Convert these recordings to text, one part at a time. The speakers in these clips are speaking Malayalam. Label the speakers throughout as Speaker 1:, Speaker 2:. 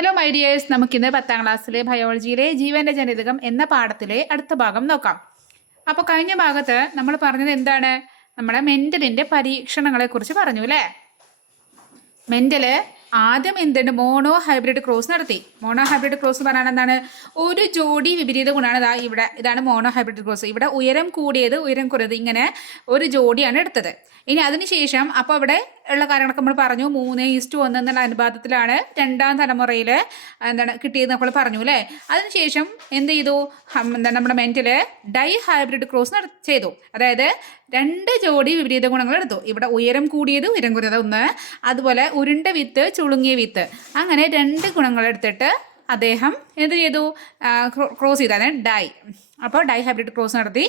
Speaker 1: ഹലോ മൈ ഡിയേഴ്സ് നമുക്കിന്ന് പത്താം ക്ലാസ്സിലെ ബയോളജിയിലെ ജീവന്റെ ജനിതകം എന്ന പാഠത്തിലെ അടുത്ത ഭാഗം നോക്കാം. അപ്പോൾ കഴിഞ്ഞ ഭാഗത്ത് നമ്മൾ പറഞ്ഞത് എന്താണ്? നമ്മുടെ മെന്റലിന്റെ പരീക്ഷണങ്ങളെ കുറിച്ച് പറഞ്ഞു അല്ലേ? മെന്റൽ ആദ്യം എന്തുണ്ട്? മോണോ ഹൈബ്രിഡ് ക്രോസ് നടത്തി. മോണോ ഹൈബ്രിഡ് ക്രോസ് പറഞ്ഞാൽ എന്താണ്? ഒരു ജോഡി വിപരീത ഗുണമാണ് ഇതാ ഇവിടെ ഇതാണ് മോണോ ഹൈബ്രിഡ് ക്രോസ്. ഇവിടെ ഉയരം കൂടിയത് ഉയരം കുറയത് ഇങ്ങനെ ഒരു ജോഡിയാണ് എടുത്തത്. ഇനി അതിനുശേഷം അപ്പോൾ അവിടെ ഉള്ള കാര്യങ്ങളൊക്കെ നമ്മൾ പറഞ്ഞു. മൂന്ന് ഈസ്റ്റ് ഒന്ന് എന്നുള്ള അനുപാതത്തിലാണ് രണ്ടാം തലമുറയിൽ എന്താണ് കിട്ടിയത് നമ്മൾ പറഞ്ഞു അല്ലേ? അതിനുശേഷം എന്ത് ചെയ്തു? എന്താണ് നമ്മുടെ മെന്റിൽ ഡൈ ഹൈബ്രിഡ് ക്രോസ് ചെയ്തു. അതായത് രണ്ട് ജോഡി വിപരീത ഗുണങ്ങൾ എടുത്തു. ഇവിടെ ഉയരം കൂടിയത് ഉയരം കുറഞ്ഞത് ഒന്ന് അതുപോലെ ഉരുണ്ട വിത്ത് ചുളുങ്ങിയ വിത്ത്. അങ്ങനെ രണ്ട് ഗുണങ്ങൾ എടുത്തിട്ട് അദ്ദേഹം എന്ത് ചെയ്തു? ക്രോസ് ചെയ്തു. അതായത് ഡൈ. അപ്പോൾ ഡൈ ഹൈബ്രിഡ് ക്രോസ് നടത്തി.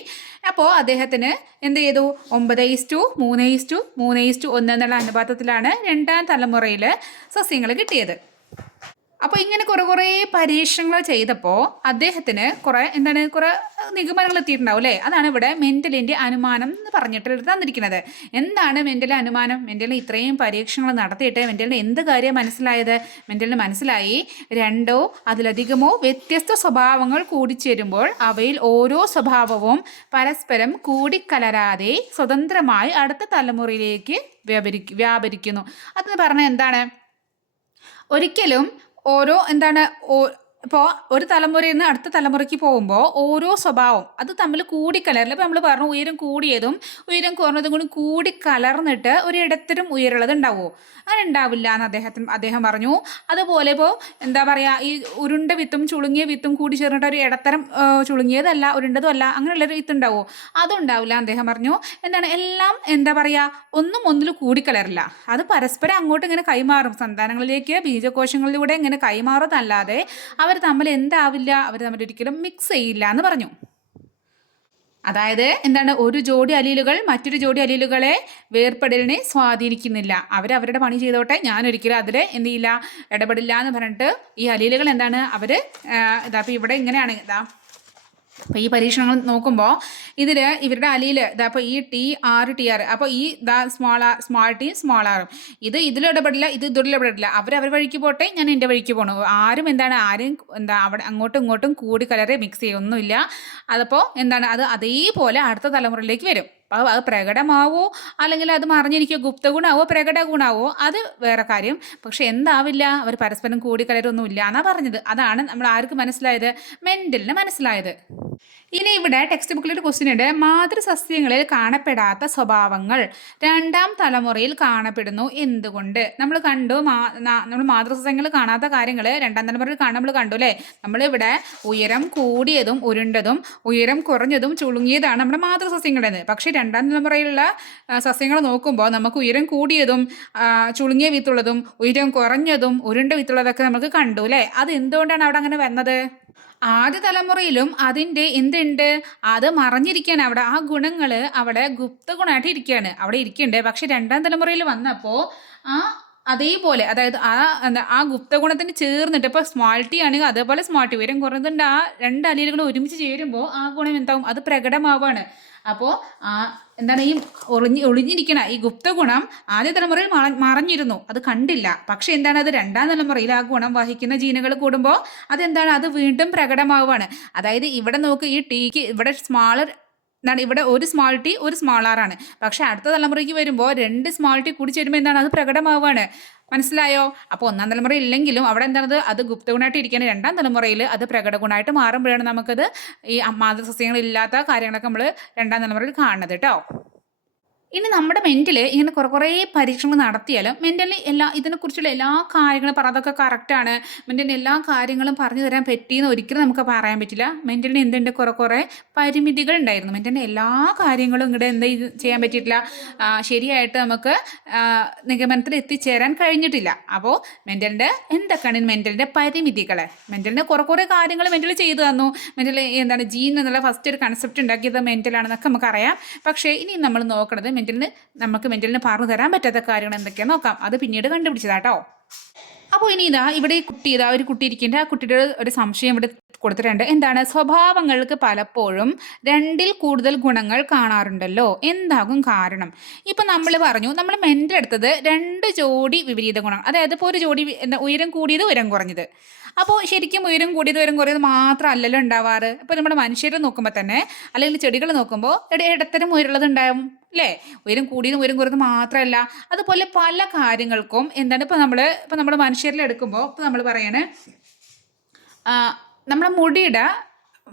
Speaker 1: അപ്പോൾ അദ്ദേഹത്തിന് എന്ത് ചെയ്തു? ഒമ്പത് ഈസ്റ്റു മൂന്ന് ഈസ്റ്റു മൂന്ന് ഈസ്റ്റു ഒന്ന് എന്നുള്ള അനുപാതത്തിലാണ് രണ്ടാം തലമുറയിൽ സസ്യങ്ങൾ കിട്ടിയത്. അപ്പോൾ ഇങ്ങനെ കുറേ കുറേ പരീക്ഷണങ്ങൾ ചെയ്തപ്പോൾ അദ്ദേഹത്തിന് കുറേ എന്താണ് കുറേ നിഗമനങ്ങൾ എത്തിയിട്ടുണ്ടാവും അല്ലേ? അതാണ് ഇവിടെ മെന്റലിന്റെ അനുമാനം എന്ന് പറഞ്ഞിട്ട് തന്നിരിക്കുന്നത്. എന്താണ് മെന്റൽ അനുമാനം? മെന്റലിന് ഇത്രയും പരീക്ഷണങ്ങൾ നടത്തിയിട്ട് മെന്റലിന് എന്ത് കാര്യം മനസ്സിലായത്? മെന്റലിന് മനസ്സിലായി രണ്ടോ അതിലധികമോ വ്യത്യസ്ത സ്വഭാവങ്ങൾ കൂടിച്ചേരുമ്പോൾ അവയിൽ ഓരോ സ്വഭാവവും പരസ്പരം കൂടിക്കലരാതെ സ്വതന്ത്രമായി അടുത്ത തലമുറയിലേക്ക് വ്യാപരി വ്യാപരിക്കുന്നു. അതെന്ന് പറഞ്ഞാൽ എന്താണ്? ഒരിക്കലും ഓരോ എന്താണ് ഇപ്പോൾ ഒരു തലമുറയിൽ നിന്ന് അടുത്ത തലമുറയ്ക്ക് പോകുമ്പോൾ ഓരോ സ്വഭാവം അത് തമ്മിൽ കൂടിക്കലറില്ല. ഇപ്പോൾ നമ്മൾ പറഞ്ഞു ഉയരം കൂടിയതും ഉയരം കുറഞ്ഞതും കൂടി കൂടി കലർന്നിട്ട് ഒരു ഇടത്തരം ഉയരുള്ളത് ഉണ്ടാവുമോ അങ്ങനെ ഉണ്ടാവില്ല എന്ന് അദ്ദേഹത്തിന് അദ്ദേഹം പറഞ്ഞു. അതുപോലെ ഇപ്പോൾ എന്താ പറയുക ഈ ഉരുണ്ട വിത്തും ചുളുങ്ങിയ വിത്തും കൂടി ചേർന്നിട്ട് ഒരു ഇടത്തരം ചുളുങ്ങിയതല്ല ഉരുണ്ടതും അല്ല അങ്ങനെയുള്ളൊരു വിത്ത് ഉണ്ടാവുമോ അതുണ്ടാവില്ല അദ്ദേഹം പറഞ്ഞു. എന്താണ്? എല്ലാം എന്താ പറയുക ഒന്നും ഒന്നിൽ കൂടിക്കലറില്ല. അത് പരസ്പരം അങ്ങോട്ട് ഇങ്ങനെ കൈമാറും. സന്താനങ്ങളിലേക്ക് ബീജകോശങ്ങളിലൂടെ ഇങ്ങനെ കൈമാറുന്നതല്ലാതെ അവർ തമ്മിൽ എന്താവില്ല അവർ തമ്മിൽ ഒരിക്കലും മിക്സ് ചെയ്യില്ല എന്ന് പറഞ്ഞു. അതായത് എന്താണ് ഒരു ജോഡി അലീലുകൾ മറ്റൊരു ജോഡി അലീലുകളെ വേർപ്പെടലിനെ സ്വാധീനിക്കുന്നില്ല. അവർ അവരുടെ പണി ചെയ്തോട്ടെ ഞാൻ ഒരിക്കലും അതിൽ എന്ത് ചെയ്യില്ല ഇടപെടില്ല എന്ന് പറഞ്ഞിട്ട് ഈ അലീലുകൾ എന്താണ് അവർ ഇതാ ഇപ്പം ഇവിടെ ഇങ്ങനെയാണ് ഇതാ. അപ്പോൾ ഈ പരീക്ഷണങ്ങൾ നോക്കുമ്പോൾ ഇതിൽ ഇവരുടെ അലിയിൽ ഇതാ അപ്പോൾ ഈ ടി ആർ ടി ആർ അപ്പോൾ ഈ ദാ small R small T small ആറും ഇത് ഇതിൽ ഇടപെടില്ല ഇത് ഇതിൽ ഇടപെടില്ല. അവർ അവർ വഴിക്ക് പോട്ടെ ഞാൻ എന്റെ വഴിക്ക് പോകണം ആരും എന്താണ് ആരും എന്താ അവിടെ അങ്ങോട്ടും ഇങ്ങോട്ടും കൂടി കലരെ മിക്സ് ചെയ്യൊന്നുമില്ല. അതപ്പോൾ എന്താണ് അത് അതേപോലെ അടുത്ത തലമുറയിലേക്ക് വരും. അപ്പോൾ അത് പ്രകടമാവോ? അല്ലെങ്കിൽ അത് മറിഞ്ഞിരിക്കുക ഗുപ്തഗുണാവോ? പ്രകട ഗുണാവോ അത് വേറെ കാര്യം. പക്ഷെ എന്താവില്ല? അവർ പരസ്പരം കൂടിക്കലരൊന്നും ഇല്ല എന്നാണ് പറഞ്ഞത്. അതാണ് നമ്മൾ ആർക്ക് മനസ്സിലായത്? മെന്റലിന് മനസ്സിലായത്. ഇനി ഇവിടെ ടെക്സ്റ്റ് ബുക്കിൽ ഒരു ക്വസ്റ്റ്യൻ ഉണ്ട്. മാതൃസസ്യങ്ങളിൽ കാണപ്പെടാത്ത സ്വഭാവങ്ങൾ രണ്ടാം തലമുറയിൽ കാണപ്പെടുന്നു എന്തുകൊണ്ട്? നമ്മൾ കണ്ടു നമ്മൾ മാതൃസസ്യങ്ങൾ കാണാത്ത കാര്യങ്ങൾ രണ്ടാം തലമുറയിൽ കാണാൻ നമ്മൾ കണ്ടു അല്ലേ? നമ്മളിവിടെ ഉയരം കൂടിയതും ഉരുണ്ടതും ഉയരം കുറഞ്ഞതും ചുളുങ്ങിയതാണ് നമ്മുടെ മാതൃസസ്യങ്ങളുടേത് പക്ഷേ രണ്ടാം തലമുറയിലുള്ള സസ്യങ്ങൾ നോക്കുമ്പോൾ നമുക്ക് ഉയരം കൂടിയതും ചുളുങ്ങിയ വിത്തുള്ളതും ഉയരം കുറഞ്ഞതും ഉരുണ്ട വിത്തുള്ളതൊക്കെ നമുക്ക് കണ്ടു അല്ലേ? അത് എന്തുകൊണ്ടാണ് അവിടെ അങ്ങനെ വന്നത്? ആദ്യ തലമുറയിലും അതിന്റെ എന്തുണ്ട്? അത് മറഞ്ഞിരിക്കുകയാണ്. അവിടെ ആ ഗുണങ്ങൾ അവിടെ ഗുപ്ത ഗുണമായിട്ട് ഇരിക്കുകയാണ്. അവിടെ ഇരിക്കുന്നുണ്ട്. പക്ഷെ രണ്ടാം തലമുറയിൽ വന്നപ്പോൾ ആ അതേപോലെ അതായത് ആ എന്താ ആ ഗുപ്തഗുണത്തിന് ചേർന്നിട്ട് ഇപ്പോൾ സ്മാൾട്ടി ആണെങ്കിൽ അതേപോലെ സ്മാൾട്ടി ഉയരം കുറഞ്ഞതുകൊണ്ട് ആ രണ്ട് അലീലുകൾ ഒരുമിച്ച് ചേരുമ്പോൾ ആ ഗുണം എന്താകും അത് പ്രകടമാവാണ്. അപ്പോൾ ആ എന്താണ് ഈ ഒളിഞ്ഞ് ഒളിഞ്ഞിരിക്കണ ഈ ഗുപ്തഗുണം ആദ്യ തലമുറയിൽ മറഞ്ഞിരുന്നു. അത് കണ്ടില്ല. പക്ഷെ എന്താണ് അത് രണ്ടാം തലമുറയിൽ ആ ഗുണം വഹിക്കുന്ന ജീനുകൾ കൂടുമ്പോൾ അതെന്താണ്? അത് വീണ്ടും പ്രകടമാവുകയാണ്. അതായത് ഇവിടെ നോക്ക് ഈ ടീക്ക് ഇവിടെ സ്മാളർ എന്താണ് ഇവിടെ ഒരു സ്മോൾ ടി ഒരു സ്മോൾ ആർ ആണ്. പക്ഷെ അടുത്ത തലമുറയ്ക്ക് വരുമ്പോൾ രണ്ട് സ്മോൾ ടി കൂടി ചേരുമ്പോൾ എന്താണ്? അത് പ്രകടമാവുകയാണ് മനസ്സിലായോ? അപ്പോൾ ഒന്നാം തലമുറ ഇല്ലെങ്കിലും അവിടെ എന്താണത്? അത് ഗുപ്തഗുണമായിട്ട് ഇരിക്കുകയാണ്. രണ്ടാം തലമുറയിൽ അത് പ്രകടഗുണമായിട്ട് മാറുമ്പോഴാണ് നമുക്കത് ഈ മാതൃസസ്യങ്ങളില്ലാത്ത കാര്യങ്ങളൊക്കെ നമ്മൾ രണ്ടാം തലമുറയിൽ കാണുന്നത് കേട്ടോ ഇനി നമ്മുടെ മെന്റിൽ ഇങ്ങനെ കുറേ കുറേ പരീക്ഷണങ്ങൾ നടത്തിയാലും മെന്റലി എല്ലാ ഇതിനെക്കുറിച്ചുള്ള എല്ലാ കാര്യങ്ങളും പറ അതൊക്കെ കറക്റ്റാണ് മെന്റലിന് എല്ലാ കാര്യങ്ങളും പറഞ്ഞു തരാൻ പറ്റിയെന്ന് ഒരിക്കലും നമുക്ക് പറയാൻ പറ്റില്ല. മെന്റലിന് എന്തുണ്ട്? കുറേ കുറേ പരിമിതികൾ ഉണ്ടായിരുന്നു. മെന്റലിന് എല്ലാ കാര്യങ്ങളും ഇങ്ങോട്ട് എന്ത് ചെയ്യാൻ പറ്റിയിട്ടില്ല. ശരിയായിട്ട് നമുക്ക് നിഗമനത്തിൽ എത്തിച്ചേരാൻ കഴിഞ്ഞിട്ടില്ല. അപ്പോൾ മെന്റലിന്റെ എന്തൊക്കെയാണ് മെന്റലിന്റെ പരിമിതികൾ മെന്റലിന്റെ കുറേ കുറേ കാര്യങ്ങൾ മെന്റൽ ചെയ്തു തന്നു. മെന്റൽ എന്താണ് ജീൻ എന്നുള്ള ഫസ്റ്റ് ഒരു കൺസെപ്റ്റ് ഉണ്ടാക്കിയത് മെന്റലാണെന്നൊക്കെ നമുക്കറിയാം. പക്ഷേ ഇനി നമ്മൾ നോക്കണത് മെന്റലിന് നമുക്ക് മെന്റലിന് പറഞ്ഞു തരാൻ പറ്റാത്ത കാര്യങ്ങൾ എന്തൊക്കെയാ നോക്കാം. അത് പിന്നീട് കണ്ടുപിടിച്ചതാട്ടോ അപ്പോൾ ഇനി ഇതാ ഇവിടെ കുട്ടി ഇതാ ഒരു കുട്ടി ഇരിക്കേണ്ട. ആ കുട്ടിയുടെ ഒരു സംശയം ഇവിടെ കൊടുത്തിട്ടുണ്ട്. എന്താണ്? സ്വഭാവങ്ങൾക്ക് പലപ്പോഴും രണ്ടിൽ കൂടുതൽ ഗുണങ്ങൾ കാണാറുണ്ടല്ലോ. എന്താകും കാരണം? ഇപ്പം നമ്മൾ പറഞ്ഞു നമ്മൾ മെന്റെ എടുത്തത് രണ്ട് ജോഡി വിപരീത ഗുണങ്ങൾ. അതായത് ഇപ്പോൾ ഒരു ജോഡി എന്താ ഉയരം കൂടിയത് ഉയരം കുറഞ്ഞത്. അപ്പോൾ ശരിക്കും ഉയരം കൂടിയത് ഉയരം കുറഞ്ഞത് മാത്രമല്ലല്ലോ ഉണ്ടാവാറ്? ഇപ്പോൾ നമ്മുടെ മനുഷ്യരെ നോക്കുമ്പോൾ തന്നെ അല്ലെങ്കിൽ ചെടികൾ നോക്കുമ്പോൾ ഇട ഇടത്തരം ഉയരുള്ളത് ഉണ്ടാവും അല്ലേ ഉയരം കൂടിയതും ഉയരം കുറയുന്നത് മാത്രമല്ല. അതുപോലെ പല കാര്യങ്ങൾക്കും എന്താണ് ഇപ്പോൾ നമ്മൾ ഇപ്പോൾ നമ്മൾ മനുഷ്യരിൽ എടുക്കുമ്പോൾ ഇപ്പോൾ നമ്മൾ പറയണേ നമ്മുടെ മുടിയുടെ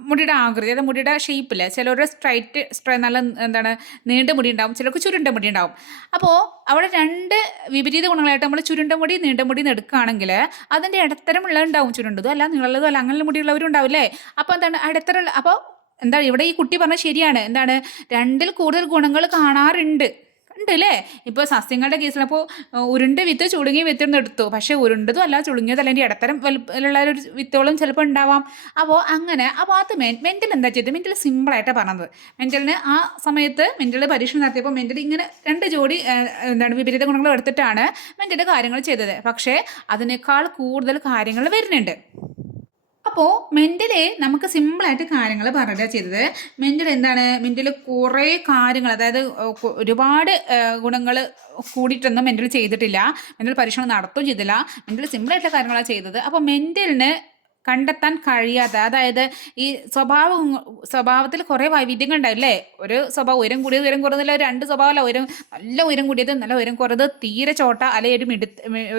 Speaker 1: മുടിയുടെ ആകൃതി അതായത് മുടിയുടെ ഷേപ്പിൽ ചിലവരുടെ സ്ട്രൈറ്റ് സ്ട്രൈ നല്ല എന്താണ് നീണ്ട മുടി ഉണ്ടാവും ചിലർക്ക് ചുരുണ്ട മുടി ഉണ്ടാവും. അപ്പോൾ അവിടെ രണ്ട് വിപരീത ഗുണങ്ങളായിട്ട് നമ്മൾ ചുരുണ്ട മുടി നീണ്ട മുടി എടുക്കുകയാണെങ്കിൽ അതിന്റെ ഇടത്തരമുള്ള ഉണ്ടാവും ചുരുണ്ടതും അല്ല നീളമുള്ളതും അല്ല അങ്ങനെ മുടിയുള്ളവരും ഉണ്ടാവില്ലേ അപ്പോൾ എന്താണ് ഇടത്തരം അപ്പോൾ എന്താണ് ഇവിടെ ഈ കുട്ടി പറഞ്ഞാൽ ശരിയാണ്. എന്താണ്? രണ്ടിൽ കൂടുതൽ ഗുണങ്ങൾ കാണാറുണ്ട്. ഉണ്ട് അല്ലേ ഇപ്പോൾ സസ്യങ്ങളുടെ കേസിൽ അപ്പോൾ ഉരുണ്ട് വിത്ത് ചുളുങ്ങിയ വിത്ത് എടുത്തു. പക്ഷേ ഉരുണ്ടതും അല്ല ചുളുങ്ങിയതും അല്ലെങ്കിൽ ഇടത്തരം വലുപ്പമുള്ള ഒരു വിത്തുകളും ചിലപ്പോൾ ഉണ്ടാവാം. അപ്പോൾ അങ്ങനെ അപ്പോൾ അത് മെ മെന്റൽ എന്താ ചെയ്തത്? മെന്റൽ സിമ്പിളായിട്ടാണ് പറഞ്ഞത്. മെന്റലിന് ആ സമയത്ത് മെന്റൽ പരീക്ഷണം നടത്തിയപ്പോൾ മെന്റൽ ഇങ്ങനെ രണ്ട് ജോഡി എന്താണ് വിപരീത ഗുണങ്ങൾ എടുത്തിട്ടാണ് മെന്റൽ കാര്യങ്ങൾ ചെയ്തത്. പക്ഷേ അതിനേക്കാൾ കൂടുതൽ കാര്യങ്ങൾ വരുന്നുണ്ട്. അപ്പോൾ മെന്റലെ നമുക്ക് സിമ്പിളായിട്ട് കാര്യങ്ങൾ പറയുക ചെയ്തത്. മെന്റൽ എന്താണ്? മെന്റൽ കുറേ കാര്യങ്ങൾ അതായത് ഒരുപാട് ഗുണങ്ങൾ കൂടിയിട്ടൊന്നും മെന്റൽ ചെയ്തിട്ടില്ല. മെന്റൽ പരീക്ഷണം നടത്തുകയും ചെയ്തില്ല. മെന്റൽ സിമ്പിളായിട്ടുള്ള കാര്യങ്ങളാണ് ചെയ്തത്. അപ്പോൾ മെന്റലിന് കണ്ടെത്താൻ കഴിയാത്ത അതായത് ഈ സ്വഭാവം സ്വഭാവത്തിൽ കുറേ വൈവിധ്യങ്ങൾ ഉണ്ടായില്ലേ ഒരു സ്വഭാവം ഉയരം കൂടിയത് ഉയരം കുറഞ്ഞില്ല രണ്ട് സ്വഭാവമല്ല ഉയരം നല്ല ഉയരം കൂടിയത് നല്ല ഉയരം കുറഞ്ഞത് തീരെ ചോട്ട അല്ലെങ്കിൽ ഒരു മിടു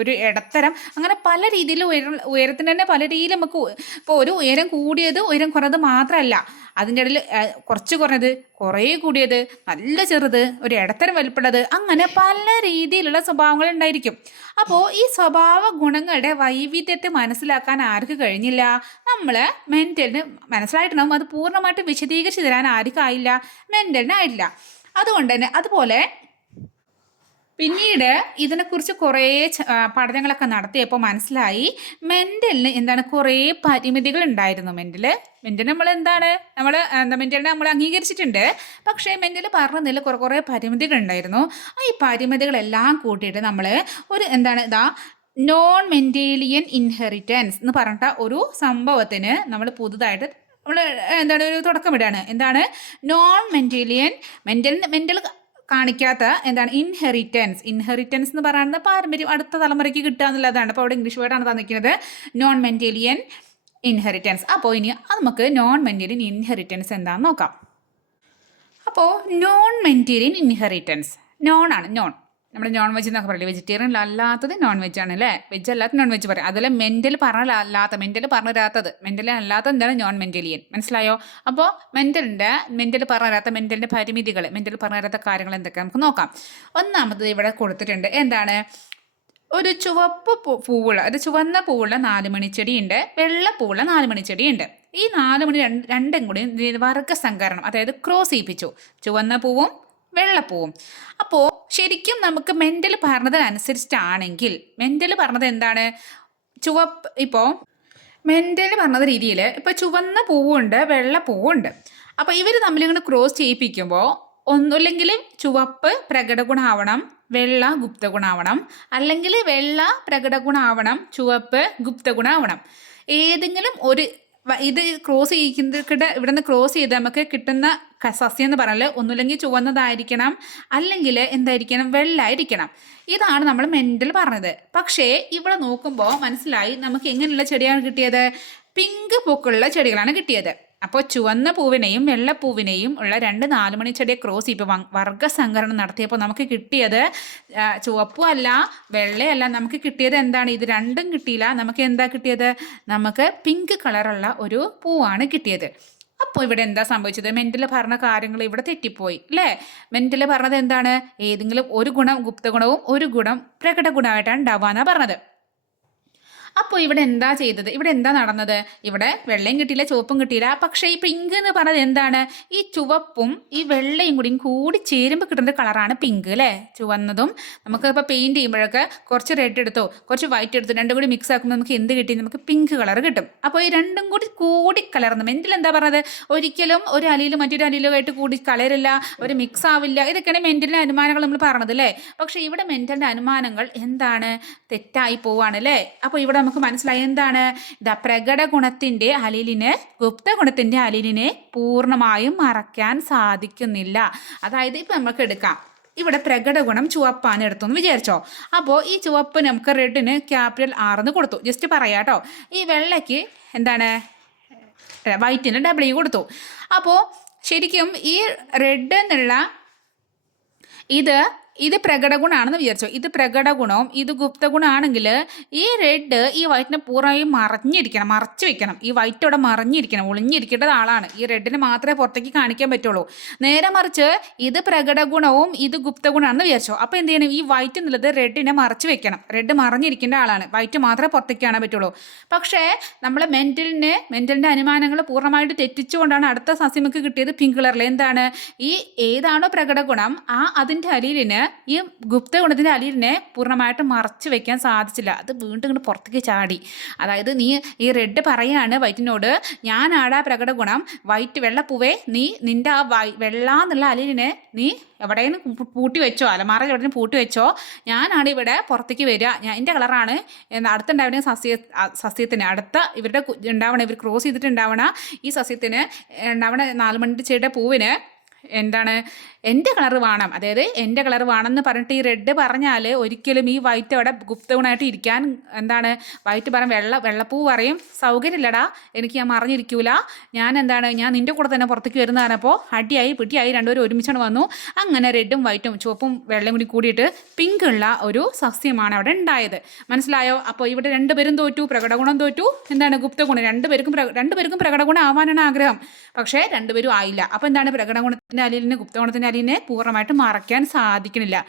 Speaker 1: ഒരു ഇടത്തരം അങ്ങനെ പല രീതിയിൽ ഉയരം ഉയരത്തിന് തന്നെ പല രീതിയിൽ നമുക്ക് ഇപ്പോൾ ഒരു ഉയരം കൂടിയത് ഉയരം കുറഞ്ഞത് മാത്രമല്ല. അതിന്റെ ഇടയിൽ കുറച്ച് കുറഞ്ഞത് കുറേ കൂടിയത്. നല്ല ചെറുത് ഒരു ഇടത്തരം വലുപ്പുള്ളത്. അങ്ങനെ പല രീതിയിലുള്ള സ്വഭാവങ്ങൾ ഉണ്ടായിരിക്കും. അപ്പോൾ ഈ സ്വഭാവ ഗുണങ്ങളുടെ വൈവിധ്യത്തെ മനസ്സിലാക്കാൻ ആർക്ക് കഴിഞ്ഞില്ല? നമ്മൾ മെന്റലിന് മനസ്സിലായിട്ടുണ്ടാവും. അത് പൂർണമായിട്ട് വിശദീകരിച്ച് തരാൻ ആർക്കും ആയില്ല. മെന്റലിന് ആയില്ല അതുകൊണ്ട് തന്നെ അതുപോലെ പിന്നീട് ഇതിനെക്കുറിച്ച് കുറേ പഠനങ്ങളൊക്കെ നടത്തിയപ്പോൾ മനസ്സിലായി മെന്റലിന് എന്താണ് കുറേ പരിമിതികൾ ഉണ്ടായിരുന്നു മെന്റൽ. മെന്റൽ നമ്മൾ എന്താണ്? നമ്മൾ എന്താ മെന്റലിനെ നമ്മൾ അംഗീകരിച്ചിട്ടുണ്ട്. പക്ഷേ മെന്റൽ പറഞ്ഞതിൽ കുറേ കുറേ പരിമിതികൾ ഉണ്ടായിരുന്നു. ആ ഈ പരിമിതികളെല്ലാം കൂട്ടിയിട്ട് നമ്മൾ ഒരു എന്താണ് ഇതാ നോൺ മെന്റേലിയൻ ഇൻഹെറിറ്റൻസ് എന്ന് പറഞ്ഞിട്ട ഒരു സംഭവത്തിന് നമ്മൾ പുതുതായിട്ട് നമ്മൾ എന്താണ് ഒരു തുടക്കമിടാണ് എന്താണ്? നോൺ മെന്റേലിയൻ മെന്റൽ മെന്റൽ കാണിക്കാത്ത എന്താണ് ഇൻഹെറിറ്റൻസ് ഇൻഹെറിറ്റൻസ് എന്ന് പറയുന്നത് പാരമ്പര്യം അടുത്ത തലമുറയ്ക്ക് കിട്ടുക എന്നുള്ളതാണ്. അപ്പോൾ അവിടെ ഇംഗ്ലീഷ് വേർഡാണ് തന്നിരിക്കുന്നത്. നോൺ മെന്റേലിയൻ ഇൻഹെറിറ്റൻസ് അപ്പോൾ ഇനി നമുക്ക് നോൺ മെന്റേലിയൻ ഇൻഹെറിറ്റൻസ് എന്താണെന്ന് നോക്കാം. അപ്പോൾ നോൺ മെന്റേറിയൻ ഇൻഹെറിറ്റൻസ് നോൺ ആണ് നോൺ നമ്മുടെ നോൺ വെജ് എന്നൊക്കെ പറയില്ലേ? വെജിറ്റേറിയൻ അല്ലാത്തത് നോൺ വെജ് ആണ് അല്ലേ? വെജ് അല്ലാത്ത നോൺ വെജ് പറയാം. അതുപോലെ മെന്റൽ പറഞ്ഞ അല്ലാത്ത മെന്റൽ പറഞ്ഞു തരാത്തത് മെന്റൽ അല്ലാത്ത എന്താണ്? നോൺ മെന്റലിയൻ മനസ്സിലായോ അപ്പോൾ മെന്റലിന്റെ മെന്റൽ പറഞ്ഞു തരാത്ത മെന്റലിന്റെ പരിമിതികൾ മെന്റൽ പറഞ്ഞു തരാത്ത കാര്യങ്ങൾ എന്തൊക്കെ നമുക്ക് നോക്കാം. ഒന്നാമത് ഇവിടെ കൊടുത്തിട്ടുണ്ട് എന്താണ്? ഒരു ചുവപ്പ് പൂവുള്ള ഒരു ചുവന്ന പൂവുള്ള നാല് മണിച്ചെടിയുണ്ട് വെള്ള പൂവുള്ള നാല് മണിച്ചെടിയുണ്ട് ഈ നാലുമണി രണ്ട് രണ്ടും കൂടി വർഗസംകരണം അതായത് ക്രോസ് ചെയ്യിപ്പിച്ചു ചുവന്ന പൂവും വെള്ളപ്പൂവും. അപ്പോൾ ശരിക്കും നമുക്ക് മെന്റൽ പറഞ്ഞതിനനുസരിച്ചിട്ടാണെങ്കിൽ മെന്റൽ പറഞ്ഞത് എന്താണ്? ചുവപ്പ് ഇപ്പോൾ മെന്റൽ പറഞ്ഞ രീതിയിൽ ഇപ്പോൾ ചുവന്ന പൂവുണ്ട് വെള്ള പൂവുണ്ട്. അപ്പോൾ ഇവർ തമ്മിലിങ്ങനെ ക്രോസ് ചെയ്യിപ്പിക്കുമ്പോൾ ഒന്നുമില്ലെങ്കിൽ ചുവപ്പ് പ്രകടഗുണാവണം വെള്ള ഗുപ്തഗുണാവണം അല്ലെങ്കിൽ വെള്ള പ്രകടഗുണാവണം ചുവപ്പ് ഗുപ്തഗുണാവണം ഏതെങ്കിലും ഒരു ഇത് ക്രോസ് ചെയ്യിക്കുന്ന ഇവിടെ നിന്ന് ക്രോസ് ചെയ്ത് നമുക്ക് കിട്ടുന്ന സസ്യം എന്ന് പറഞ്ഞാൽ ഒന്നുമില്ലെങ്കിൽ ചുവന്നതായിരിക്കണം. അല്ലെങ്കിൽ എന്തായിരിക്കണം? വെള്ളായിരിക്കണം. ഇതാണ് നമ്മൾ മെന്റൽ പറഞ്ഞത്. പക്ഷേ ഇവിടെ നോക്കുമ്പോൾ മനസ്സിലായി നമുക്ക് എങ്ങനെയുള്ള ചെടിയാണ് കിട്ടിയത്? പിങ്ക് പൂക്കളുള്ള ചെടികളാണ് കിട്ടിയത്. അപ്പോൾ ചുവന്ന പൂവിനെയും വെള്ളപ്പൂവിനെയും ഉള്ള രണ്ട് നാലുമണി ചെടിയെ ക്രോസ് ഇപ്പോൾ വർഗസംകരണം നടത്തിയപ്പോൾ നമുക്ക് കിട്ടിയത് ചുവപ്പും അല്ല വെള്ളയല്ല നമുക്ക് കിട്ടിയത് എന്താണ്? ഇത് രണ്ടും കിട്ടിയില്ല. നമുക്ക് എന്താ കിട്ടിയത്? നമുക്ക് പിങ്ക് കളറുള്ള ഒരു പൂവാണ് കിട്ടിയത്. അപ്പോൾ ഇവിടെ എന്താ സംഭവിച്ചത്? മെന്റൽ പറഞ്ഞ കാര്യങ്ങൾ ഇവിടെ തെറ്റിപ്പോയി അല്ലേ മെന്റൽ പറഞ്ഞത് എന്താണ്? ഏതെങ്കിലും ഒരു ഗുണം ഗുപ്തഗുണവും ഒരു ഗുണം പ്രകട ഗുണമായിട്ടാണ് ഉണ്ടാവുക എന്നാണ് പറഞ്ഞത്. അപ്പോൾ ഇവിടെ എന്താ ചെയ്തത്? ഇവിടെ എന്താ നടന്നത്? ഇവിടെ വെള്ളയും കിട്ടിയില്ല ചുവപ്പും കിട്ടിയില്ല. പക്ഷേ ഈ പിങ്ക് എന്ന് പറഞ്ഞത് എന്താണ്? ഈ ചുവപ്പും ഈ വെള്ളയും കൂടിയും കൂടി ചേരുമ്പോൾ കിട്ടുന്ന കളറാണ് പിങ്ക് അല്ലേ ചുവന്നതും നമുക്ക് ഇപ്പോൾ പെയിന്റ് ചെയ്യുമ്പോഴൊക്കെ കുറച്ച് റെഡ് എടുത്തോ കുറച്ച് വൈറ്റ് എടുത്തോ രണ്ടും കൂടി മിക്സ് ആക്കുമ്പോൾ നമുക്ക് എന്ത് കിട്ടി? നമുക്ക് പിങ്ക് കളർ കിട്ടും. അപ്പോൾ ഈ രണ്ടും കൂടി കൂടി കലർന്നു മെന്റിൽ എന്താ പറഞ്ഞത്? ഒരിക്കലും ഒരു അലിയിലും മറ്റൊരു അലിയിലും ആയിട്ട് കൂടി കളരില്ല ഒരു മിക്സ് ആവില്ല. ഇതൊക്കെയാണ് മെന്റലിന്റെ അനുമാനങ്ങൾ നമ്മൾ പറഞ്ഞത് അല്ലേ പക്ഷേ ഇവിടെ മെന്റലിന്റെ അനുമാനങ്ങൾ എന്താണ്? തെറ്റായി പോവാണ് അല്ലേ അപ്പോൾ ഇവിടെ നമുക്ക് മനസ്സിലായി. എന്താണ്? ദ പ്രകട ഗുണത്തിന്റെ അലിലിന് ഗുപ്ത ഗുണത്തിന്റെ അലിലിനെ പൂർണമായും മറയ്ക്കാൻ സാധിക്കുന്നില്ല. അതായത് ഇപ്പം നമുക്ക് എടുക്കാം. ഇവിടെ പ്രകട ഗുണം ചുവപ്പാണ് എടുത്തെന്ന് വിചാരിച്ചോ? അപ്പോൾ ഈ ചുവപ്പ് നമുക്ക് റെഡിന് ക്യാപിറ്റൽ ആർ എന്ന് കൊടുത്തു. ജസ്റ്റ് പറയാട്ടോ ഈ വെള്ളയ്ക്ക് എന്താണ്? വൈറ്റിന് ഡബ്ല്യു കൊടുത്തു. അപ്പോൾ ശരിക്കും ഈ റെഡ് എന്നുള്ള ഇത് ഇത് പ്രകടഗുണാണെന്ന് വിചാരിച്ചോ. ഇത് പ്രകടഗുണവും ഇത് ഗുപ്തഗുണമാണെങ്കിൽ ഈ റെഡ് ഈ വൈറ്റിനെ പൂർണമായും മറഞ്ഞിരിക്കണം മറച്ചു വെക്കണം. ഈ വൈറ്റ് അവിടെ മറഞ്ഞിരിക്കണം ഒളിഞ്ഞിരിക്കേണ്ടത് ആളാണ്. ഈ റെഡിന് മാത്രമേ പുറത്തേക്ക് കാണിക്കാൻ പറ്റുള്ളൂ. നേരെ മറിച്ച് ഇത് പ്രകടഗുണവും ഇത് ഗുപ്തഗുണമാണെന്ന് വിചാരിച്ചോ. അപ്പോൾ എന്ത് ചെയ്യണം? ഈ വൈറ്റ് എന്നുള്ളത് റെഡിനെ മറച്ചു വെക്കണം. റെഡ് മറഞ്ഞിരിക്കേണ്ട ആളാണ്. വൈറ്റ് മാത്രമേ പുറത്തേക്ക് കാണാൻ പറ്റുള്ളൂ. പക്ഷേ നമ്മൾ മെന്റലിന് മെന്റലിന്റെ അനുമാനങ്ങൾ പൂർണമായിട്ട് തെറ്റിച്ചുകൊണ്ടാണ് അടുത്ത സസ്യമൊക്കെ കിട്ടിയത് പിങ്ക് കളറിൽ എന്താണ്? ഈ ഏതാണോ പ്രകടഗുണം ആ അതിന്റെ അരിയിലിന് ഈ ഗുപ്ത ഗുണത്തിന്റെ അലീലിനെ പൂർണമായിട്ട് മറച്ചു വെക്കാൻ സാധിച്ചില്ല. അത് വീണ്ടും ഇങ്ങോട്ട് പുറത്തേക്ക് ചാടി. അതായത് നീ ഈ റെഡ് പറയാണ് വൈറ്റിനോട് ഞാൻ ആടാ പ്രകട ഗുണം വൈറ്റ് വെള്ളപ്പൂവേ നീ നിന്റെ ആ വൈ വെള്ള എന്നുള്ള അലിരിനെ നീ എവിടെയും പൂട്ടി വെച്ചോ? അലമാറ എവിടെയും പൂട്ടി വെച്ചോ? ഞാനാണ് ഇവിടെ പുറത്തേക്ക് വരിക. ഞാൻ എന്റെ കളറാണ്. അടുത്തുണ്ടാവുന്ന സസ്യ സസ്യത്തിന്. അടുത്ത ഇവരുടെ ഉണ്ടാവണ ഇവർ ക്രോസ് ചെയ്തിട്ടുണ്ടാവണ ഈ സസ്യത്തിന് ഉണ്ടാവണ നാലുമണി ചെടിയുടെ പൂവിന് എന്താണ്? എന്റെ കളർ വേണം. അതായത് എന്റെ കളർ എന്ന് പറഞ്ഞിട്ട് ഈ റെഡ് പറഞ്ഞാൽ ഒരിക്കലും ഈ വൈറ്റ് അവിടെ ഗുപ്തഗുണമായിട്ട് ഇരിക്കാൻ എന്താണ്? വൈറ്റ് പറയും വെള്ള വെള്ളപ്പൂ പറയും. സൗകര്യമില്ലടാ. എനിക്ക് ഞാൻ മറിഞ്ഞിരിക്കൂല. ഞാൻ എന്താണ്? ഞാൻ നിന്റെ കൂടെ തന്നെ പുറത്തേക്ക് വരുന്ന പറഞ്ഞപ്പോൾ അടിയായി പിടിയായി രണ്ടുപേരും ഒരുമിച്ചാണ് വന്നു. അങ്ങനെ റെഡും വൈറ്റും ചുവപ്പും വെള്ളയും കൂടി കൂടിയിട്ട് പിങ്ക് ഉള്ള ഒരു സസ്യമാണ് അവിടെ ഉണ്ടായത്. മനസ്സിലായോ? അപ്പോൾ ഇവിടെ രണ്ടുപേരും തോറ്റു പ്രകടഗുണം തോറ്റു. എന്താണ്? ഗുപ്തഗുണം. രണ്ടുപേർക്കും രണ്ടുപേർക്കും പ്രകടഗുണം ആവാനാണ് ആഗ്രഹം. പക്ഷേ രണ്ടുപേരും ആയില്ല. അപ്പോൾ എന്താണ്? പ്രകടഗുണത്തിന്റെ അലീലിനെ ഗുപ്തകോണത്തിന്റെ അലീലിനെ പൂർണമായിട്ട് മറയ്ക്കാൻ സാധിക്കണില്ല.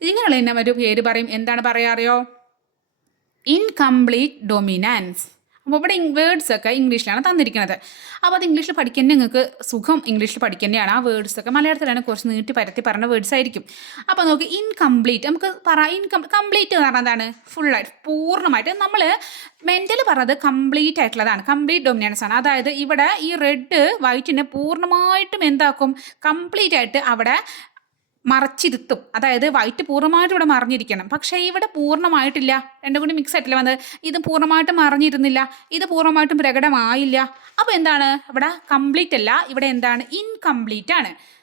Speaker 1: ഇങ്ങനെയുള്ള ഇന്ന ഒരു പേര് പറയും. എന്താണ് പറയാറിയോ? ഇൻകംപ്ലീറ്റ് ഡൊമിനൻസ് അപ്പോൾ ഇവിടെ വേർഡ്സ് ഒക്കെ ഇംഗ്ലീഷിലാണ് തന്നിരിക്കുന്നത് അപ്പോൾ അത് ഇംഗ്ലീഷിൽ പഠിക്കാൻ നിങ്ങൾക്ക് സുഖം ഇംഗ്ലീഷിൽ പഠിക്കേണ്ടതാണ് ആ വേർഡ്സ് ഒക്കെ മലയാളത്തിലാണ് കുറച്ച് നീട്ടി പരത്തി പറഞ്ഞ വേർഡ്സ് ആയിരിക്കും. അപ്പോൾ നമുക്ക് ഇൻകംപ്ലീറ്റ് നമുക്ക് പറ ഇൻകം കംപ്ലീറ്റ് എന്ന് പറഞ്ഞാൽ എന്താണ്? ഫുള്ളായിട്ട് പൂർണമായിട്ട് നമ്മൾ മെന്റൽ പറഞ്ഞത് കംപ്ലീറ്റ് ആയിട്ടുള്ളതാണ്. കംപ്ലീറ്റ് ഡൊമിനൻസ് ആണ്. അതായത് ഇവിടെ ഈ റെഡ് വൈറ്റിനെ പൂർണമായിട്ടും എന്താക്കും? കംപ്ലീറ്റ് ആയിട്ട് അവിടെ മറച്ചിരുത്തും. അതായത് വൈറ്റ് പൂർണമായിട്ടും ഇവിടെ മറിഞ്ഞിരിക്കണം. പക്ഷേ ഇവിടെ പൂർണമായിട്ടില്ല. രണ്ടും കൂടി മിക്സ് ആയിട്ടില്ല വന്നത്? ഇത് പൂർണമായിട്ടും മറിഞ്ഞിരുന്നില്ല. ഇത് പൂർണമായിട്ടും പ്രകടമായില്ല. അപ്പോൾ എന്താണ്? ഇവിടെ കംപ്ലീറ്റ് അല്ല. ഇവിടെ എന്താണ്? ഇൻകംപ്ലീറ്റ് ആണ്.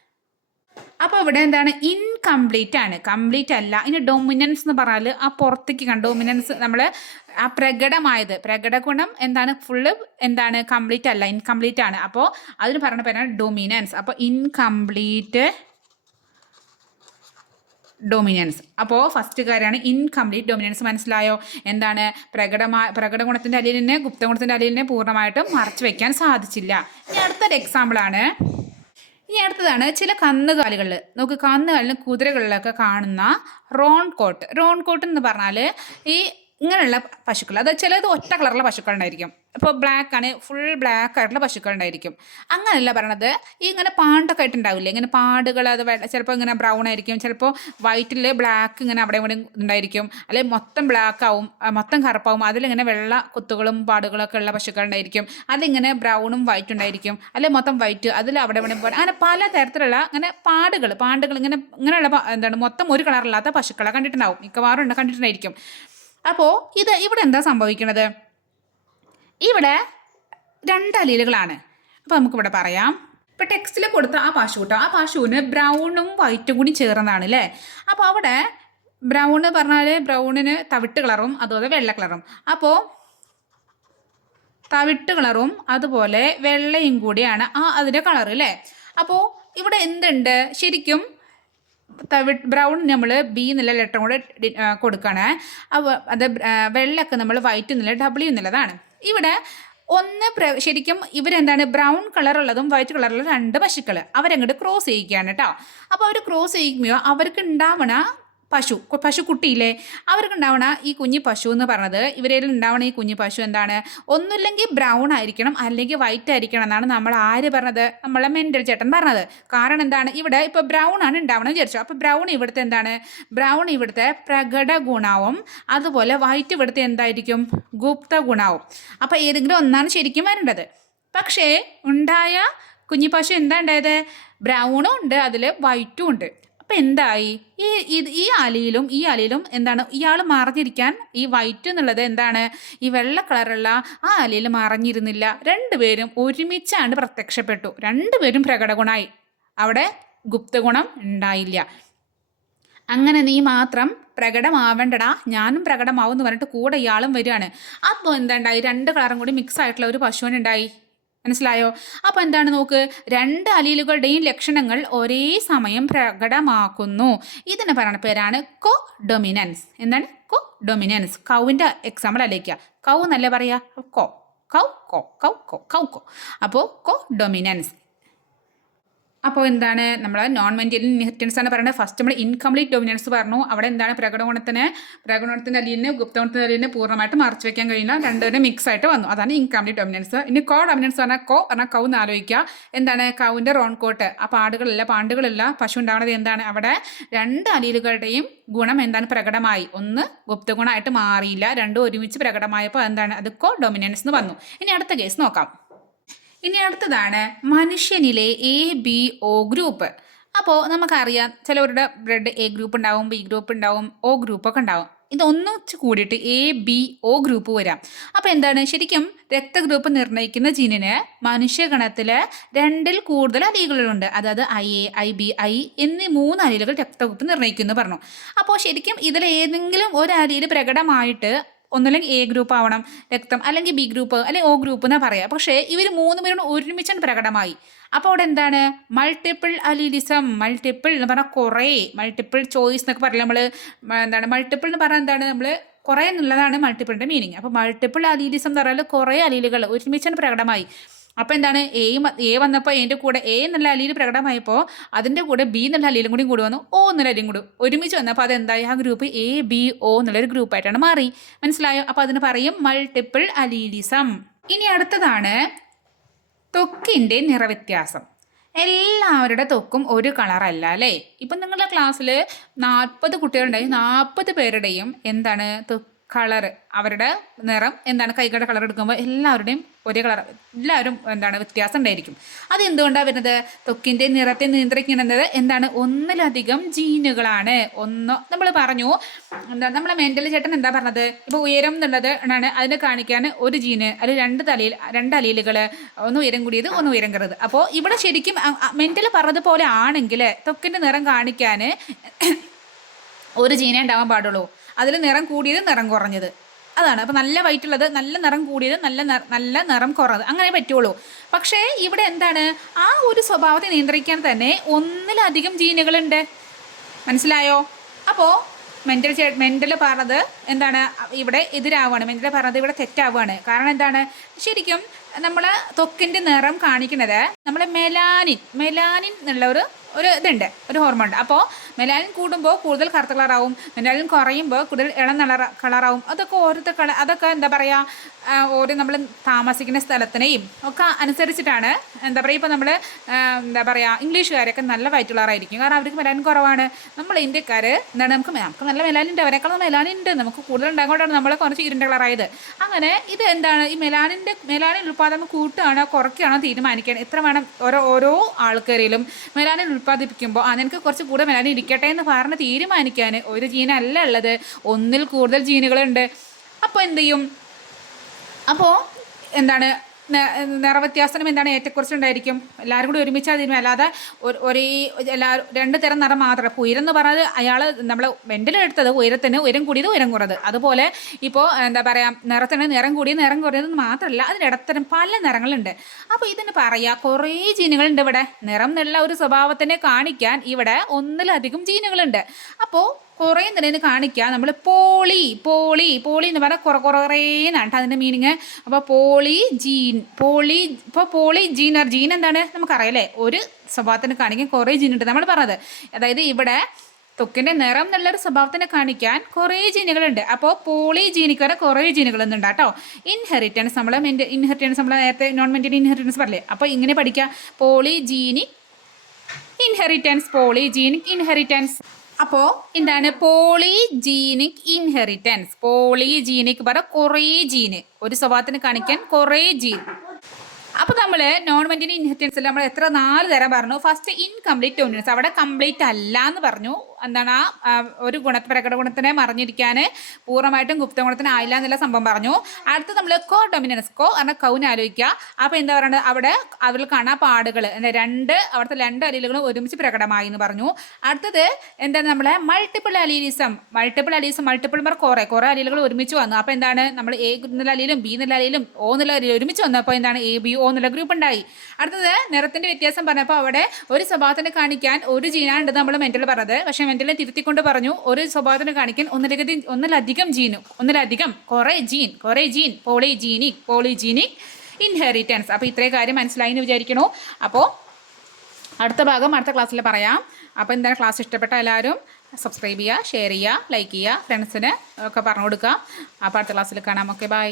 Speaker 1: അപ്പോൾ ഇവിടെ എന്താണ്? ഇൻകംപ്ലീറ്റ് ആണ്. കംപ്ലീറ്റ് അല്ല. ഇനി ഡൊമിനൻസ് എന്ന് പറഞ്ഞാൽ ആ പുറത്തേക്ക് കണ്ട? ഡൊമിനൻസ് നമ്മൾ ആ പ്രകടമായത്. പ്രകട ഗുണം എന്താണ്? ഫുള്ള് എന്താണ്? കംപ്ലീറ്റ് അല്ല. ഇൻകംപ്ലീറ്റ് ആണ്. അപ്പോൾ അതിന് പറയുന്ന പേരാണ് ഡൊമിനൻസ് അപ്പോൾ ഇൻകംപ്ലീറ്റ് ഡൊമിനൻസ് അപ്പോൾ ഫസ്റ്റ് കാര്യമാണ് ഇൻകംപ്ലീറ്റ് ഡൊമിനൻസ് മനസ്സിലായോ? എന്താണ്? പ്രകടമായ പ്രകടഗുണത്തിന്റെ അലീലിനെ ഗുപ്തഗുണത്തിന്റെ അലീലിനെ പൂർണമായിട്ടും മറച്ചു വയ്ക്കാൻ സാധിച്ചില്ല. ഇനി അടുത്തൊരു എക്സാമ്പിളാണ് ഇനി അടുത്തതാണ് ചില കന്നുകാലികളിൽ നമുക്ക് കന്നുകാലിന് കുതിരകളിലൊക്കെ കാണുന്ന റോൺ കോട്ട്. റോൺ കോട്ട് എന്ന് പറഞ്ഞാൽ ഈ ഇങ്ങനെയുള്ള പശുക്കൾ അത് ചിലത് ഒറ്റ കളറുള്ള പശുക്കളുണ്ടായിരിക്കും. ഇപ്പോൾ ആണ് ഫുൾ ബ്ലാക്ക് ആയിട്ടുള്ള പശുക്കൾ ഉണ്ടായിരിക്കും അങ്ങനെയല്ല പറയണത്. ഈ ഇങ്ങനെ പാണ്ടൊക്കെ ആയിട്ടുണ്ടാവില്ലേ ഇങ്ങനെ പാടുകൾ അത് ചിലപ്പോൾ ഇങ്ങനെ ബ്രൗൺ ആയിരിക്കും ചിലപ്പോൾ വൈറ്റിൽ ബ്ലാക്ക് ഇങ്ങനെ അവിടെ ഇവിടെ ഉണ്ടായിരിക്കും. അല്ലെങ്കിൽ മൊത്തം ബ്ലാക്ക് ആവും മൊത്തം കറുപ്പാവും. അതിലിങ്ങനെ വെള്ള കുത്തുകളും പാടുകളൊക്കെ ഉള്ള പശുക്കൾ ഉണ്ടായിരിക്കും അതിങ്ങനെ ബ്രൗണും വൈറ്റ് ഉണ്ടായിരിക്കും. അല്ലെങ്കിൽ മൊത്തം വൈറ്റ് അതിൽ അവിടെ ഇവിടെ പോലെ അങ്ങനെ പല തരത്തിലുള്ള അങ്ങനെ പാടുകൾ പാണ്ടുകൾ ഇങ്ങനെ ഇങ്ങനെയുള്ള എന്താണ് മൊത്തം ഒരു കളറില്ലാത്ത പശുക്കളെ കണ്ടിട്ടുണ്ടാവും. മിക്കവാറും കണ്ടിട്ടുണ്ടായിരിക്കും. അപ്പോൾ ഇത് ഇവിടെ എന്താ സംഭവിക്കുന്നത് ഇവിടെ രണ്ട് അലീലുകളാണ്. അപ്പോൾ നമുക്കിവിടെ പറയാം. ഇപ്പം ടെക്സ്റ്റിൽ കൊടുത്ത ആ പശു കേട്ടോ ആ പശുവിന് ബ്രൗണും വൈറ്റും കൂടി ചേർന്നതാണ് അല്ലേ അപ്പോൾ അവിടെ ബ്രൗൺ എന്ന് പറഞ്ഞാൽ ബ്രൗണിന് തവിട്ട് കളറും അതുപോലെ വെള്ള കളറും. അപ്പോൾ തവിട്ട് കളറും അതുപോലെ വെള്ളയും കൂടിയാണ് ആ അതിന്റെ കളർ അല്ലേ അപ്പോൾ ഇവിടെ എന്തുണ്ട്? ശരിക്കും തവി ബ്രൗൺ നമ്മൾ ബി എന്നുള്ള ലെറ്റർ കൂടെ കൊടുക്കുകയാണ് അത് വെള്ളൊക്കെ നമ്മൾ വൈറ്റ് എന്നുള്ള ഡബ്ല്യു എന്നുള്ളതാണ്. ഇവിടെ ഒന്ന് ശരിക്കും ഇവരെന്താണ്? ബ്രൗൺ കളറുള്ളതും വൈറ്റ് കളറുള്ള രണ്ട് പശുക്കൾ അവരങ്ങോട്ട് ക്രോസ് ചെയ്യിക്കുകയാണ് കേട്ടോ അപ്പോൾ അവർ ക്രോസ് ചെയ്യിക്കുമ്പോൾ അവർക്ക് ഉണ്ടാവണ പശു പശു കുട്ടിയില്ലേ? അവർക്ക് ഉണ്ടാവണ ഈ കുഞ്ഞു പശു എന്ന് പറഞ്ഞത് ഇവരിൽ ഉണ്ടാവണ ഈ കുഞ്ഞു പശു എന്താണ്? ഒന്നുമില്ലെങ്കിൽ ബ്രൗൺ ആയിരിക്കണം അല്ലെങ്കിൽ വൈറ്റ് ആയിരിക്കണം എന്നാണ് നമ്മൾ ആര് പറഞ്ഞത്? നമ്മളെ മെന്റൽ ചേട്ടൻ പറഞ്ഞത്. കാരണം എന്താണ്? ഇവിടെ ഇപ്പോൾ ബ്രൗൺ ആണ് ഉണ്ടാവണം വിചാരിച്ചു. അപ്പോൾ ബ്രൗൺ ഇവിടുത്തെ എന്താണ്? ബ്രൗൺ ഇവിടുത്തെ പ്രകട ഗുണവും. അതുപോലെ വൈറ്റ് ഇവിടുത്തെ എന്തായിരിക്കും? ഗുപ്ത ഗുണവും. അപ്പോൾ ഏതെങ്കിലും ഒന്നാണ് ശരിക്കും വരേണ്ടത്. പക്ഷേ ഉണ്ടായ കുഞ്ഞി പശു എന്താ ഉണ്ടായത്? ബ്രൗണും ഉണ്ട് അതിൽ വൈറ്റും ഉണ്ട്. അപ്പം എന്തായി? ഈ ഈ അലിയിലും ഈ അലിയിലും എന്താണ്? ഇയാൾ മറിഞ്ഞിരിക്കാൻ ഈ വൈറ്റ് എന്നുള്ളത് എന്താണ്? ഈ വെള്ള കളറുള്ള ആ അലിയിൽ മറിഞ്ഞിരുന്നില്ല. രണ്ടുപേരും ഒരുമിച്ചാണ് പ്രത്യക്ഷപ്പെട്ടു. രണ്ടുപേരും പ്രകടഗുണമായി അവിടെ ഗുപ്തഗുണം ഉണ്ടായില്ല. അങ്ങനെ നീ മാത്രം പ്രകടമാവേണ്ടടാ. ഞാനും പ്രകടമാവും എന്ന് പറഞ്ഞിട്ട് കൂടെ ഇയാളും വരികയാണ്. അപ്പോൾ എന്താണ്ടായി? രണ്ട് കളറും കൂടി മിക്സ് ആയിട്ടുള്ള ഒരു പശുവിനുണ്ടായി. മനസ്സിലായോ? അപ്പോൾ എന്താണ് നോക്ക്? രണ്ട് അലീലുകളുടെയും ലക്ഷണങ്ങൾ ഒരേ സമയം പ്രകടമാക്കുന്നു. ഇതിന് പറയുന്ന പേരാണ് കോ ഡൊമിനൻസ് എന്താണ് കോ ഡൊമിനൻസ് കൗവിന്റെ എക്സാമ്പിൾ അല്ലേക്കുക കൗ എന്നല്ലേ പറയാ co cow co cow co cow co അപ്പോൾ കോ ഡൊമിനൻസ് അപ്പോൾ എന്താണ്? നമ്മൾ നോൺ മെന്റൽ ഇൻഹെറിറ്റൻസ് ആണ് പറയുന്നത് ഫസ്റ്റ് നമ്മൾ ഇൻകംപ്ലീറ്റ് ഡൊമിനൻസ് പറഞ്ഞു. അവിടെ എന്താണ് പ്രകടഗുണത്തിന് പ്രകടഗുണത്തിന്റെ അലീലിന് ഗുപ്തഗുണത്തിന്റെ അലീലിന് പൂർണമായിട്ട് മറച്ചു വെക്കാൻ കഴിയില്ല. രണ്ടുപേരും മിക്സ് ആയിട്ട് വന്നു. അതാണ് ഇൻകംപ്ലീറ്റ് ഡൊമിനൻസ് ഇനി കോ ഡൊമിനൻസ് പറഞ്ഞാൽ കോ പറഞ്ഞാൽ കൗ എന്ന് ആലോചിക്കുക. എന്താണ്? കൗവിന്റെ റോൺ കോട്ട് ആ പാടുകളില്ല പാണ്ടുകളില്ല പശു ഉണ്ടാകുന്നത് എന്താണ്? അവിടെ രണ്ട് അലീലുകളുടെയും ഗുണം എന്താണ്? പ്രകടമായി. ഒന്ന് ഗുപ്തഗുണമായിട്ട് മാറിയില്ല. രണ്ടും ഒരുമിച്ച് പ്രകടമായപ്പോൾ എന്താണ്? അത് കോ ഡൊമിനൻസ് എന്ന് വന്നു. ഇനി അടുത്ത കേസ് നോക്കാം. ഇനി അടുത്തതാണ് മനുഷ്യനിലെ എ ബി ഒ ഗ്രൂപ്പ് അപ്പോൾ നമുക്കറിയാം ചിലവരുടെ ബ്ലഡ് എ ഗ്രൂപ്പ് ഉണ്ടാവും ബി ഗ്രൂപ്പ് ഉണ്ടാവും ഒ ഗ്രൂപ്പ് ഒക്കെ ഉണ്ടാവും. ഇതൊന്നിച്ച് കൂടിയിട്ട് എ ബി ഒ ഗ്രൂപ്പ് വരാം. അപ്പോൾ എന്താണ്? ശരിക്കും രക്തഗ്രൂപ്പ് നിർണയിക്കുന്ന ജീനിന് മനുഷ്യഗണത്തിൽ രണ്ടിൽ കൂടുതൽ അലികളുണ്ട്. അതായത് I A I B I എന്നീ മൂന്ന് അലിലുകൾ രക്തഗ്രൂപ്പ് നിർണയിക്കുന്നു പറഞ്ഞു. അപ്പോൾ ശരിക്കും ഇതിൽ ഏതെങ്കിലും ഒരു അലിയിൽ പ്രകടമായിട്ട് ഒന്നുമില്ലെങ്കിൽ എ ഗ്രൂപ്പ് ആവണം രക്തം അല്ലെങ്കിൽ ബി ഗ്രൂപ്പ് അല്ലെങ്കിൽ ഒ ഗ്രൂപ്പ് എന്നാ പറയാം. പക്ഷേ ഇവർ മൂന്ന് പേരും ഒരുമിച്ചാണ് പ്രകടമായി. അപ്പോൾ അവിടെ എന്താണ്? മൾട്ടിപ്പിൾ അലീലിസം മൾട്ടിപ്പിൾ എന്ന് പറഞ്ഞാൽ കുറേ മൾട്ടിപ്പിൾ ചോയ്സ് എന്നൊക്കെ പറയും നമ്മൾ എന്താണ്? മൾട്ടിപ്പിൾ എന്ന് പറഞ്ഞാൽ എന്താണ്? നമ്മൾ കുറേ എന്നുള്ളതാണ് മൾട്ടിപ്പിളിന്റെ മീനിങ് അപ്പോൾ മൾട്ടിപ്പിൾ അലീലിസം എന്ന് പറഞ്ഞാൽ കുറേ അലീലുകൾ ഒരുമിച്ചാണ് പ്രകടമായി. അപ്പോൾ എന്താണ്? എ എ വന്നപ്പോൾ എന്റെ കൂടെ എ എന്നുള്ള അലിയിൽ പ്രകടമായപ്പോൾ അതിന്റെ കൂടെ ബി എന്നുള്ള അലിയിലും കൂടി കൂടി വന്നു. ഓ എന്നുള്ള അലിയും കൂടി. ഒരുമിച്ച് വന്നപ്പോൾ അതെന്തായി ആ ഗ്രൂപ്പ് എ ബി ഒ എന്നുള്ളൊരു ഗ്രൂപ്പായിട്ടാണ് മാറി. മനസ്സിലായോ? അപ്പോൾ അതിന് പറയും മൾട്ടിപ്പിൾ അലീലിസം ഇനി അടുത്തതാണ് തൊക്കിന്റെ നിറവ്യത്യാസം. എല്ലാവരുടെ തൊക്കും ഒരു കളറല്ല അല്ലേ ഇപ്പം നിങ്ങളുടെ ക്ലാസ്സിൽ നാൽപ്പത് കുട്ടികളുണ്ടായി. നാൽപ്പത് പേരുടെയും എന്താണ്? കളർ അവരുടെ നിറം എന്താണ്? കൈകളുടെ കളർ എടുക്കുമ്പോൾ എല്ലാവരുടെയും ഒരേ കളർ. എല്ലാവരും എന്താണ് വ്യത്യാസം ഉണ്ടായിരിക്കും. അത് എന്തുകൊണ്ടാണ് വരുന്നത്? ത്വക്കിന്റെ നിറത്തെ നിയന്ത്രിക്കുന്നത് എന്താണ്? ഒന്നിലധികം ജീനുകളാണ്. ഒന്നോ നമ്മൾ പറഞ്ഞു എന്താ നമ്മളെ മെന്റൽ ചേട്ടൻ എന്താ പറഞ്ഞത്? ഇപ്പോൾ ഉയരം എന്നുള്ളത് ആണ് അതിനെ കാണിക്കാൻ ഒരു ജീന് അതിൽ രണ്ട് തലയിൽ രണ്ട് അലീലുകൾ ഒന്ന് ഉയരം കൂടിയത് ഒന്ന് ഉയരം കയറത് അപ്പോൾ ഇവിടെ ശരിക്കും മെന്റൽ പറഞ്ഞതുപോലെ ആണെങ്കിൽ ത്വക്കിന്റെ നിറം കാണിക്കാൻ ഒരു ജീനേ ഉണ്ടാവാൻ പാടുള്ളൂ. അതിൽ നിറം കൂടിയത് നിറം കുറഞ്ഞത്. അതാണ്. അപ്പോൾ നല്ല വൈറ്റ് ഉള്ളത് നല്ല നിറം കൂടിയത് നല്ല നല്ല നിറം കുറഞ്ഞത് അങ്ങനെ പറ്റുള്ളൂ. പക്ഷേ ഇവിടെ എന്താണ്? ആ ഒരു സ്വഭാവത്തെ നിയന്ത്രിക്കാൻ തന്നെ ഒന്നിലധികം ജീനുകളുണ്ട്. മനസ്സിലായോ? അപ്പോൾ മെന്റൽ ചേ മെന്റൽ പറഞ്ഞത് എന്താണ്? ഇവിടെ എതിരാവുകയാണ് മെന്റൽ പറഞ്ഞത് ഇവിടെ തെറ്റാവുകയാണ് കാരണം എന്താണ്? ശരിക്കും നമ്മൾ ത്വക്കിന്റെ നിറം കാണിക്കുന്നത് നമ്മൾ മെലാനിൻ മെലാനിൻ എന്നുള്ള ഒരു ഒരു ഇതുണ്ട് ഒരു ഹോർമോൺ ഉണ്ട്. അപ്പോൾ മെലാനിൻ കൂടുമ്പോൾ കൂടുതൽ കറുത്ത കളറാവും മെലാനിൻ കുറയുമ്പോൾ കൂടുതൽ ഇളം നിറ കളറാവും അതൊക്കെ ഓരോരുത്തർ കള അതൊക്കെ എന്താ പറയുക ഓരോ നമ്മൾ താമസിക്കുന്ന സ്ഥലത്തിനെയും ഒക്കെ അനുസരിച്ചിട്ടാണ് എന്താ പറയുക ഇപ്പോൾ നമ്മൾ എന്താ പറയുക ഇംഗ്ലീഷുകാരൊക്കെ നല്ല വൈറ്റ് കളറായിരിക്കും കാരണം അവർക്ക് മെലാനിൻ കുറവാണ്. നമ്മൾ ഇന്ത്യക്കാർ എന്താണ് നമുക്ക് നമുക്ക് നല്ല മെലാനിൻ ഉണ്ട്. അവരെക്കാളും മെലാനിൻ ഉണ്ട്. നമുക്ക് കൂടുതൽ ഉണ്ടാകൊണ്ടാണ് നമ്മൾ കുറച്ച് ഇരുണ്ട കളറായത് അങ്ങനെ ഇത് എന്താണ്? ഈ മെലാനിന്റെ മെലാനിൻ ഉൽപ്പാദനം കൂട്ടുകയാണോ കുറയ്ക്കുകയാണോ തീരുമാനിക്കാൻ എത്ര വേണം ഓരോ ഓരോ ആൾക്കാരിലും മെലാനിൻ ഉൽപ്പാദിപ്പിക്കുമ്പോൾ ആ നിനക്ക് കുറച്ച് കൂടെ മെലാനിൻ ഇരിക്കട്ടെ എന്ന് പറഞ്ഞ് തീരുമാനിക്കാൻ ഒരു ജീനല്ല ഉള്ളത്. ഒന്നിൽ കൂടുതൽ ജീനുകളുണ്ട്. അപ്പോൾ എന്ത് ചെയ്യും? അപ്പോൾ എന്താണ്? നിറവ്യത്യാസം എന്താണ് ഏറ്റക്കുറച്ചുണ്ടായിരിക്കും എല്ലാവരും കൂടി ഒരുമിച്ച് അതിന് അല്ലാതെ ഒരേ എല്ലാ രണ്ട് തരം നിറം മാത്രം. അപ്പോൾ ഉയരം എന്ന് പറഞ്ഞത് അയാൾ നമ്മൾ വെന്റിലെടുത്തത് ഉയരത്തിന് ഉയരം കൂടിയത് ഉയരം കുറത് അതുപോലെ ഇപ്പോൾ എന്താ പറയുക നിറത്തിന് നിറം കൂടിയ നിറം കുറഞ്ഞത് മാത്രമല്ല അതിന് ഇടത്തരം പല നിറങ്ങളുണ്ട്. അപ്പോൾ ഇതിന് പറയുക കുറേ ജീനുകളുണ്ട് ഇവിടെ. നിറം എന്നുള്ള ഒരു സ്വഭാവത്തിനെ കാണിക്കാൻ ഇവിടെ ഒന്നിലധികം ജീനുകളുണ്ട്. അപ്പോൾ കുറേ നിലയിൽ കാണിക്കുക. നമ്മൾ പോളി പോളി പോളി എന്ന് പറഞ്ഞാൽ കുറെ കുറേന്നാണ് കേട്ടോ ട്ടോ അതിന്റെ മീനിങ് അപ്പോൾ പോളി ജീൻ പോളി ഇപ്പോൾ പോളി ജീനർ ജീൻ എന്താണ്? നമുക്കറിയാം ഒരു സ്വഭാവത്തിന് കാണിക്കാൻ കുറേ ജീൻ ഉണ്ട്. നമ്മൾ പറഞ്ഞത്. അതായത് ഇവിടെ തൊക്കിന്റെ നിറം എന്നുള്ളൊരു സ്വഭാവത്തിനെ കാണിക്കാൻ കുറേ ജീനുകളുണ്ട്. അപ്പോൾ പോളി ജീനിക്ക് വരെ കുറേ ജീനുകളൊന്നും ഉണ്ട് കേട്ടോ ഇൻഹെറിറ്റൻസ് നമ്മൾ ഇൻഹെറിറ്റൻസ് നമ്മൾ നേരത്തെ നോൺ മെന്റൽ ഇൻഹെറിറ്റൻസ് പറയില്ലേ അപ്പോൾ ഇങ്ങനെ പഠിക്കുക. Polygenic inheritance polygenic inheritance അപ്പോൾ എന്താണ്? പോളിജീനിക് ഇൻഹെറിറ്റൻസ് പോളിജീനിക് പറ കുറേ ജീന് ഒരു സ്വഭാവത്തിന് കാണിക്കാൻ കുറേ ജീൻ അപ്പോൾ നമ്മൾ നോൺ മെന്റിന് ഇൻഹെറിറ്റൻസിൽ നമ്മൾ എത്ര നാല് തരം പറഞ്ഞു. ഫസ്റ്റ് ഇൻകംപ്ലീറ്റ് ഡോമിനൻസ് അവിടെ കംപ്ലീറ്റ് അല്ല എന്ന് പറഞ്ഞു. എന്താണ് ആ ഒരു ഗുണ പ്രകട ഗുണത്തിനെ മറിഞ്ഞിരിക്കാൻ പൂർണമായിട്ടും ഗുപ്ത ഗുണത്തിന് ആയില്ല എന്നുള്ള സംഭവം പറഞ്ഞു. അടുത്ത് നമ്മൾ കോ ഡൊമിനൻസ് കോ എന്ന കൗന് ആലോചിക്കുക. അപ്പോൾ എന്താ പറയുന്നത് അവിടെ അതിൽ കാണാൻ പാടുകൾ രണ്ട് അവിടുത്തെ രണ്ട് അലീലുകളും ഒരുമിച്ച് പ്രകടമായി എന്ന് പറഞ്ഞു. അടുത്തത് എന്താണ് നമ്മളെ multiple allelism multiple allelism multiple Mar കുറേ കുറേ അലീലുകൾ ഒരുമിച്ച് വന്നു. അപ്പോൾ എന്താണ് നമ്മൾ എ എന്നുള്ള അലീലും ബി എന്നുള്ള അലീലും ഓ എന്നുള്ള അലീലും ഒരുമിച്ച് വന്നപ്പോൾ എന്താണ് എ ബി ഒ എന്നുള്ള ഗ്രൂപ്പ് ഉണ്ടായി. അടുത്തത് നിറത്തിന്റെ വ്യത്യാസം പറഞ്ഞപ്പോൾ അവിടെ ഒരു സ്വഭാവത്തിനെ കാണിക്കാൻ ഒരു ജീനാണ് നമ്മൾ മെന്റൽ പറഞ്ഞത്. പക്ഷേ മെന്റലിനെ തിരുത്തിക്കൊണ്ട് പറഞ്ഞു ഒരു സ്വഭാവത്തിന് കാണിക്കാൻ ഒന്നിലധികം ഒന്നിലധികം ജീനും ഒന്നിലധികം കുറേ ജീൻ കുറേ ജീൻ പോളിജീനിക് പോളിജീനിക് ഇൻഹെറിറ്റൻസ്. അപ്പോൾ ഇത്രയും കാര്യം മനസ്സിലായി എന്ന് വിചാരിക്കണു അപ്പോൾ അടുത്ത ഭാഗം അടുത്ത ക്ലാസ്സിൽ പറയാം. അപ്പോൾ എന്താണ് ക്ലാസ് ഇഷ്ടപ്പെട്ട എല്ലാവരും? സബ്സ്ക്രൈബ് ചെയ്യുക ഷെയർ ചെയ്യുക ലൈക്ക് ചെയ്യുക ഫ്രണ്ട്സിന് ഒക്കെ പറഞ്ഞു കൊടുക്കുക. അപ്പോൾ അടുത്ത ക്ലാസ്സിൽ കാണാം. Okay bye.